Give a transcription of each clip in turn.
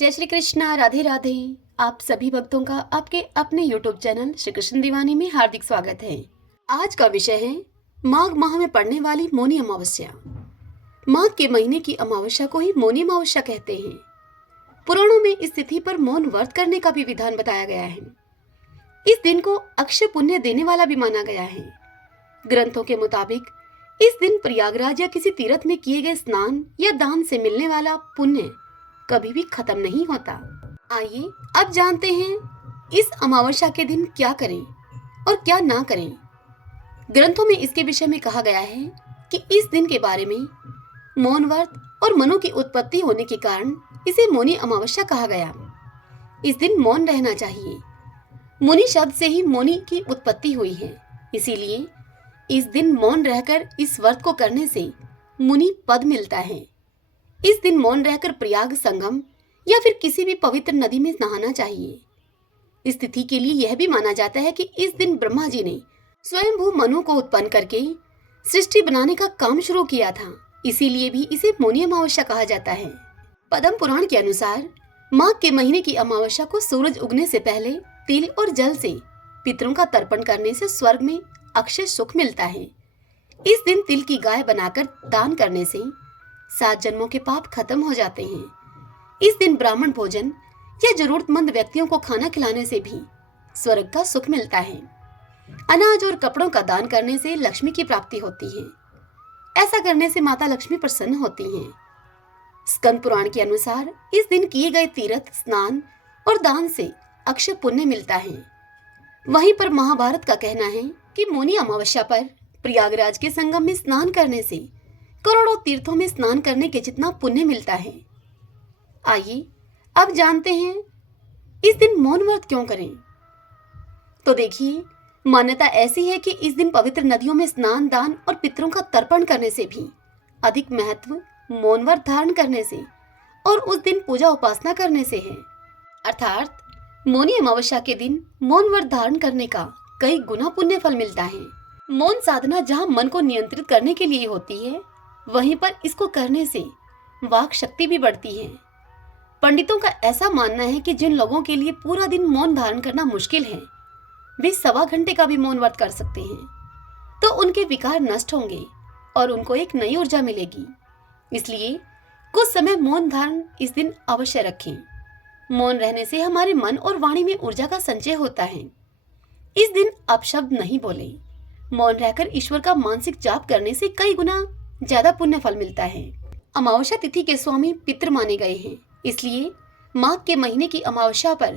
जय श्री कृष्णा, राधे राधे। आप सभी भक्तों का आपके अपने YouTube चैनल श्री कृष्ण दीवानी में हार्दिक स्वागत है। आज का विषय है माघ माह में पड़ने वाली मौनी अमावस्या। माघ के महीने की अमावस्या को ही मौनी अमावस्या कहते हैं। पुराणों में इस तिथि पर मौन व्रत करने का भी विधान बताया गया है। इस दिन को अक्षय पुण्य देने वाला भी माना गया है। ग्रंथों के मुताबिक इस दिन प्रयागराज या किसी तीर्थ में किए गए स्नान या दान से मिलने वाला पुण्य कभी भी खत्म नहीं होता। आइए अब जानते हैं इस अमावस्या के दिन क्या करें और क्या ना करें। ग्रंथों में इसके विषय में कहा गया है कि इस दिन के बारे में मौन व्रत और मनु की उत्पत्ति होने के कारण इसे मौनी अमावस्या कहा गया। इस दिन मौन रहना चाहिए। मुनि शब्द से ही मौनी की उत्पत्ति हुई है, इसीलिए इस दिन मौन रहकर इस व्रत को करने से मुनि पद मिलता है। इस दिन मौन रहकर प्रयाग संगम या फिर किसी भी पवित्र नदी में नहाना चाहिए। इस तिथि के लिए यह भी माना जाता है कि इस दिन ब्रह्मा जी ने स्वयंभू मनु को उत्पन्न करके सृष्टि बनाने का काम शुरू किया था, इसीलिए भी इसे मौनी अमावस्या कहा जाता है। पद्म पुराण के अनुसार माघ के महीने की अमावस्या को सूरज उगने से पहले तिल और जल से पितरों का तर्पण करने से स्वर्ग में अक्षय सुख मिलता है। इस दिन तिल की गाय बनाकर दान करने से 7 जन्मों के पाप खत्म हो जाते हैं। इस दिन ब्राह्मण भोजन या जरूरतमंद व्यक्तियों को खाना खिलाने से भी स्वर्ग का सुख मिलता है। अनाज और कपड़ों का दान करने से लक्ष्मी की प्राप्ति होती है। ऐसा करने से माता लक्ष्मी प्रसन्न होती हैं। स्कंद पुराण के अनुसार इस दिन किए गए तीर्थ स्नान और दान से अक्षय पुण्य मिलता है। वहीं पर महाभारत का कहना है कि मौनी अमावस्या पर प्रयागराज के संगम में स्नान करने से करोड़ों तीर्थों में स्नान करने के जितना पुण्य मिलता है। आइए अब जानते हैं इस दिन मौन व्रत क्यों करें। तो देखिए, मान्यता ऐसी है कि इस दिन पवित्र नदियों में स्नान दान और पितरों का तर्पण करने से भी अधिक महत्व मौन व्रत धारण करने से और उस दिन पूजा उपासना करने से है। अर्थात मौनी अमावस्या के दिन मौन व्रत धारण करने का कई गुना पुण्य फल मिलता है। मौन साधना जहाँ मन को नियंत्रित करने के लिए होती है, वहीं पर इसको करने से वाक शक्ति भी बढ़ती है। पंडितों का ऐसा मानना है कि जिन लोगों के लिए पूरा दिन मौन धारण करना मुश्किल है, वे 1.25 घंटे का भी मौन व्रत कर सकते हैं, तो उनके विकार नष्ट होंगे और उनको एक नई ऊर्जा मिलेगी। इसलिए कुछ समय मौन धारण इस दिन अवश्य रखें। मौन रहने से हमारे मन और वाणी में ऊर्जा का संचय होता है। इस दिन अपशब्द नहीं बोले। मौन रहकर ईश्वर का मानसिक जाप करने से कई गुना ज्यादा पुण्य फल मिलता है। अमावस्या तिथि के स्वामी पितृ माने गए हैं, इसलिए माघ के महीने की अमावस्या पर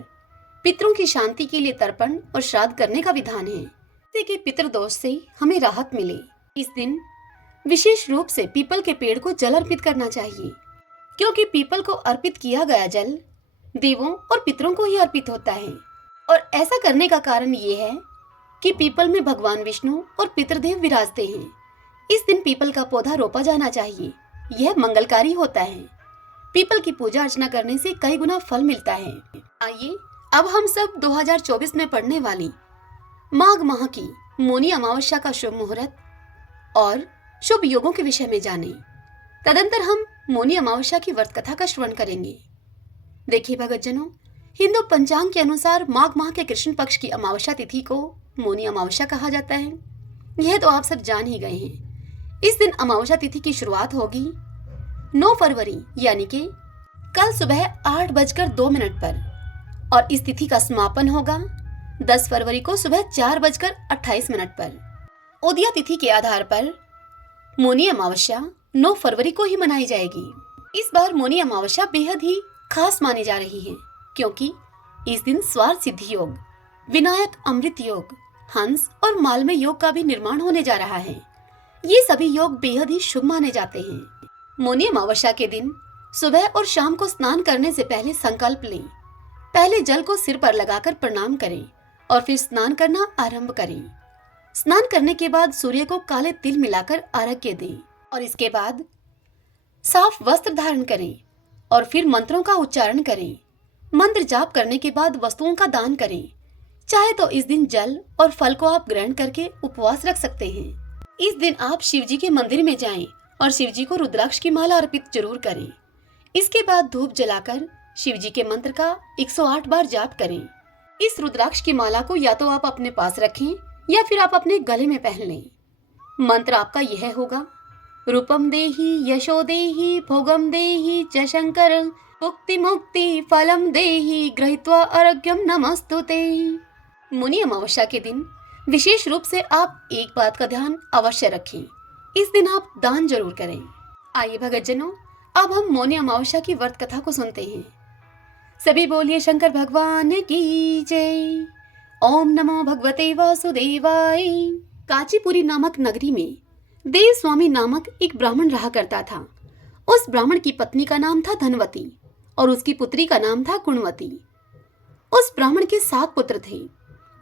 पितरों की शांति के लिए तर्पण और श्राद्ध करने का विधान है, जिससे कि पितृदोष से हमें राहत मिले। इस दिन विशेष रूप से पीपल के पेड़ को जल अर्पित करना चाहिए, क्योंकि पीपल को अर्पित किया गया जल देवों और पितरों को ही अर्पित होता है। और ऐसा करने का कारण ये है कि पीपल में भगवान विष्णु और पितृदेव विराजते हैं। इस दिन पीपल का पौधा रोपा जाना चाहिए, यह मंगलकारी होता है। पीपल की पूजा अर्चना करने से कई गुना फल मिलता है। आइए अब हम सब 2024 में पड़ने वाली माघ माह की मौनी अमावस्या का शुभ मुहूर्त और शुभ योगों के विषय में जानें। तदंतर हम मौनी अमावस्या की व्रत कथा का श्रवण करेंगे। देखिए भगतजनों, हिंदू पंचांग के अनुसार माघ माह के कृष्ण पक्ष की अमावस्या तिथि को मौनी अमावस्या कहा जाता है। यह तो आप सब जान ही गए हैं। इस दिन अमावस्या तिथि की शुरुआत होगी 9 फरवरी यानी कि कल सुबह 8:02 पर और इस तिथि का समापन होगा 10 फरवरी को सुबह 4:28 पर। उदया तिथि के आधार पर मौनी अमावस्या 9 फरवरी को ही मनाई जाएगी। इस बार मौनी अमावस्या बेहद ही खास मानी जा रही है, क्योंकि इस दिन स्वार्थ सिद्धि योग, विनायक अमृत योग, हंस और मालमय योग का भी निर्माण होने जा रहा है। ये सभी योग बेहद ही शुभ माने जाते हैं। मौनी अमावस्या के दिन सुबह और शाम को स्नान करने से पहले संकल्प लें। पहले जल को सिर पर लगाकर प्रणाम करें और फिर स्नान करना आरंभ करें। स्नान करने के बाद सूर्य को काले तिल मिलाकर अर्घ्य दें और इसके बाद साफ वस्त्र धारण करें और फिर मंत्रों का उच्चारण करें। मंत्र जाप करने के बाद वस्तुओं का दान करें। चाहे तो इस दिन जल और फल को आप ग्रहण करके उपवास रख सकते हैं। इस दिन आप शिव जी के मंदिर में जाएं और शिव जी को रुद्राक्ष की माला अर्पित जरूर करें। इसके बाद धूप जलाकर शिव जी के मंत्र का 108 बार जाप करें। इस रुद्राक्ष की माला को या तो आप अपने पास रखें या फिर आप अपने गले में पहन लें। मंत्र आपका यह होगा, रूपम देहि यशो देहि भोगम देहि च शंकर, मुक्ति मुक्ति फलम देहि गृहीत्वा आरोग्यम नमस्तुते। मुनि अमावस्या के दिन विशेष रूप से आप एक बात का ध्यान अवश्य रखें, इस दिन आप दान जरूर करें। आइए भगतजनों, अब हम मौनी अमावस्या की व्रत कथा को सुनते हैं। सभी बोलिए शंकर भगवान की जय। ओम नमो भगवते वासुदेवाय। कांचीपुरी नामक नगरी में देव स्वामी नामक एक ब्राह्मण रहा करता था। उस ब्राह्मण की पत्नी का नाम था धनवती और उसकी पुत्री का नाम था गुणवती। उस ब्राह्मण के 7 पुत्र थे।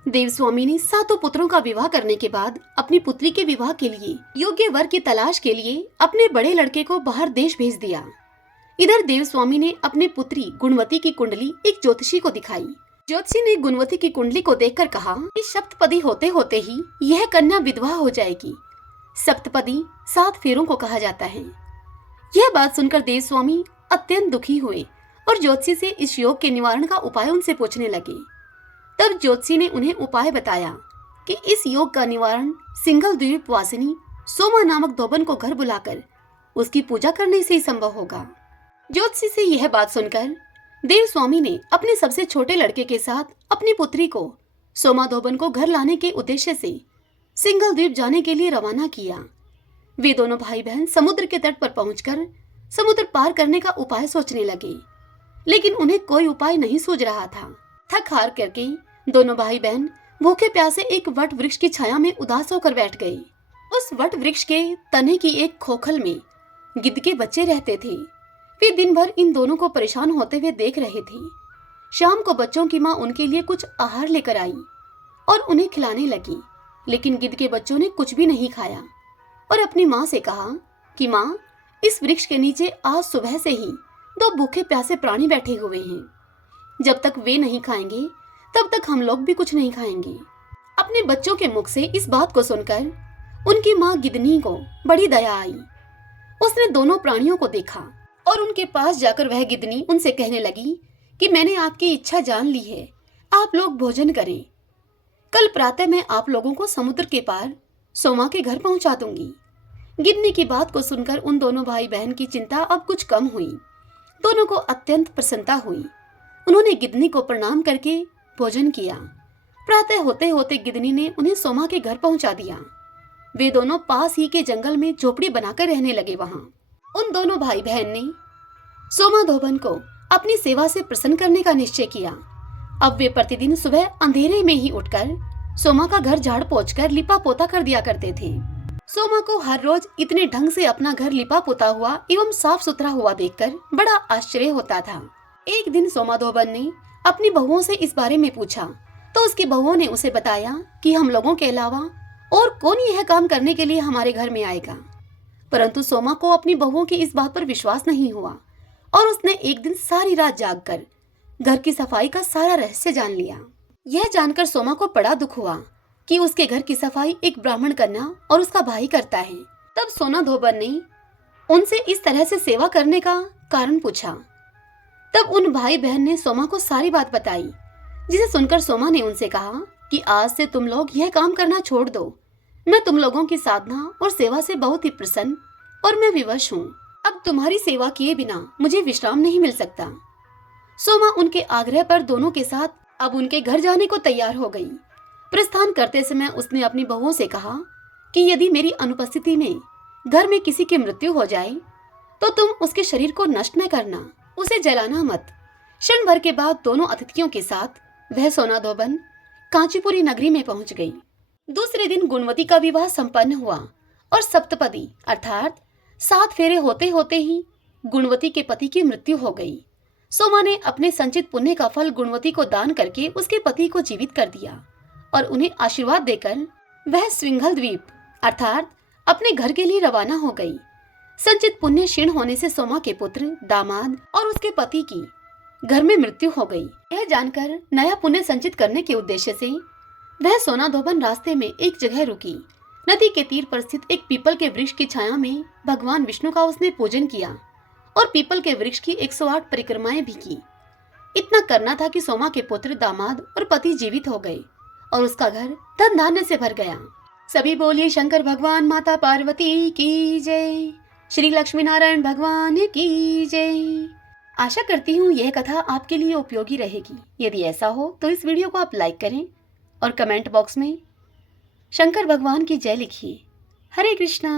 देव स्वामी ने 7 पुत्रों का विवाह करने के बाद अपनी पुत्री के विवाह के लिए योग्य वर की तलाश के लिए अपने बड़े लड़के को बाहर देश भेज दिया। इधर देव स्वामी ने अपनी पुत्री गुणवती की कुंडली एक ज्योतिषी को दिखाई। ज्योतिषी ने गुणवती की कुंडली को देखकर कहा कि सप्तपदी होते होते ही यह कन्या विधवा हो जाएगी। सप्तपदी 7 फेरों को कहा जाता है। यह बात सुनकर देव स्वामी अत्यंत दुखी हुए और ज्योतिषी से इस योग के निवारण का उपाय उनसे पूछने लगे। तब ज्योतिषी ने उन्हें उपाय बताया कि इस योग का निवारण सिंघल द्वीप वासिनी सोमा नामक धोबन को घर बुलाकर उसकी पूजा करने से ही संभव होगा। ज्योतिषी से यह बात सुनकर देव स्वामी ने अपने सबसे छोटे लड़के के साथ अपनी पुत्री को सोमा धोबन को घर लाने के उद्देश्य से सिंघल द्वीप जाने के लिए रवाना किया। वे दोनों भाई बहन समुद्र के तट पर पहुंचकर समुद्र पार करने का उपाय सोचने लगे, लेकिन उन्हें कोई उपाय नहीं सूझ रहा था। थक हार करके दोनों भाई बहन भूखे प्यासे एक वट वृक्ष की छाया में उदास होकर बैठ गए। उस वट वृक्ष के तने की एक खोखल में गिद्ध के बच्चे रहते थे। वे दिन भर इन दोनों को परेशान होते हुए देख रहे थे। शाम को बच्चों की माँ उनके लिए कुछ आहार लेकर आई और उन्हें खिलाने लगी, लेकिन गिद्ध के बच्चों ने कुछ भी नहीं खाया और अपनी माँ से कहा कि माँ, इस वृक्ष के नीचे आज सुबह से ही 2 भूखे प्यासे प्राणी बैठे हुए हैं। जब तक वे नहीं खाएंगे तब तक हम लोग भी कुछ नहीं खाएंगे। अपने बच्चों के मुख से इस बात को सुनकर उनकी माँ गिदनी को बड़ी दया आई। उसने दोनों प्राणियों को देखा और उनके पास जाकर वह गिदनी उनसे कहने लगी कि मैंने आपकी इच्छा जान ली है, आप लोग भोजन करें। कल प्रातः मैं आप लोगों को समुद्र के पार सोमा के घर पहुंचा दूंगी। गिदनी की बात को सुनकर उन दोनों भाई बहन की चिंता अब कुछ कम हुई। दोनों को अत्यंत प्रसन्नता हुई। उन्होंने गिदनी को प्रणाम करके भोजन किया। प्रातः होते होते गिदनी ने उन्हें सोमा के घर पहुंचा दिया। वे दोनों पास ही के जंगल में झोपड़ी बनाकर रहने लगे। वहां उन दोनों भाई बहन ने सोमा धोबन को अपनी सेवा से प्रसन्न करने का निश्चय किया। अब वे प्रतिदिन सुबह अंधेरे में ही उठकर सोमा का घर झाड़ पोंछकर लिपा पोता कर दिया करते थे। सोमा को हर रोज इतने ढंग से अपना घर लिपा पोता हुआ एवं साफ सुथरा हुआ देखकर बड़ा आश्चर्य होता था। एक दिन सोमा धोबन ने अपनी बहुओं से इस बारे में पूछा तो उसकी बहुओं ने उसे बताया कि हम लोगों के अलावा और कौन यह काम करने के लिए हमारे घर में आएगा। परंतु सोमा को अपनी बहुओं की इस बात पर विश्वास नहीं हुआ और उसने एक दिन सारी रात जागकर घर की सफाई का सारा रहस्य जान लिया। यह जानकर सोमा को बड़ा दुख हुआ कि उसके घर की सफाई एक ब्राह्मण कन्या और उसका भाई करता है। तब सोना धोबन ने उनसे इस तरह से सेवा करने का कारण पूछा। तब उन भाई बहन ने सोमा को सारी बात बताई, जिसे सुनकर सोमा ने उनसे कहा कि आज से तुम लोग यह काम करना छोड़ दो। मैं तुम लोगों की साधना और सेवा से बहुत ही प्रसन्न और मैं विवश हूँ। अब तुम्हारी सेवा किए बिना मुझे विश्राम नहीं मिल सकता। सोमा उनके आग्रह पर दोनों के साथ अब उनके घर जाने को तैयार हो गई। प्रस्थान करते समय उसने अपनी बहुओं से कहा कि यदि मेरी अनुपस्थिति में घर में किसी की मृत्यु हो जाए तो तुम उसके शरीर को नष्ट न करना, उसे जलाना मत। क्षण भर के बाद दोनों अतिथियों के साथ वह सोना धोबन कांचीपुरी नगरी में पहुंच गई। दूसरे दिन गुणवती का विवाह संपन्न हुआ और सप्तपदी अर्थात 7 फेरे होते होते ही गुणवती के पति की मृत्यु हो गई। सोमा ने अपने संचित पुण्य का फल गुणवती को दान करके उसके पति को जीवित कर दिया और उन्हें आशीर्वाद देकर वह सिंघल द्वीप अर्थात अपने घर के लिए रवाना हो गई। संचित पुण्य क्षीण होने से सोमा के पुत्र, दामाद और उसके पति की घर में मृत्यु हो गई। यह जानकर नया पुण्य संचित करने के उद्देश्य से वह सोना धोबन रास्ते में एक जगह रुकी। नदी के तीर पर स्थित एक पीपल के वृक्ष की छाया में भगवान विष्णु का उसने पूजन किया और पीपल के वृक्ष की 108 परिक्रमाएं भी की। इतना करना था कि सोमा के पुत्र, दामाद और पति जीवित हो गए और उसका घर धन धान्य से भर गया। सभी बोलिए शंकर भगवान, माता पार्वती की जय, श्री लक्ष्मी नारायण भगवान की जय। आशा करती हूँ यह कथा आपके लिए उपयोगी रहेगी। यदि ऐसा हो तो इस वीडियो को आप लाइक करें और कमेंट बॉक्स में शंकर भगवान की जय लिखिए। हरे कृष्णा।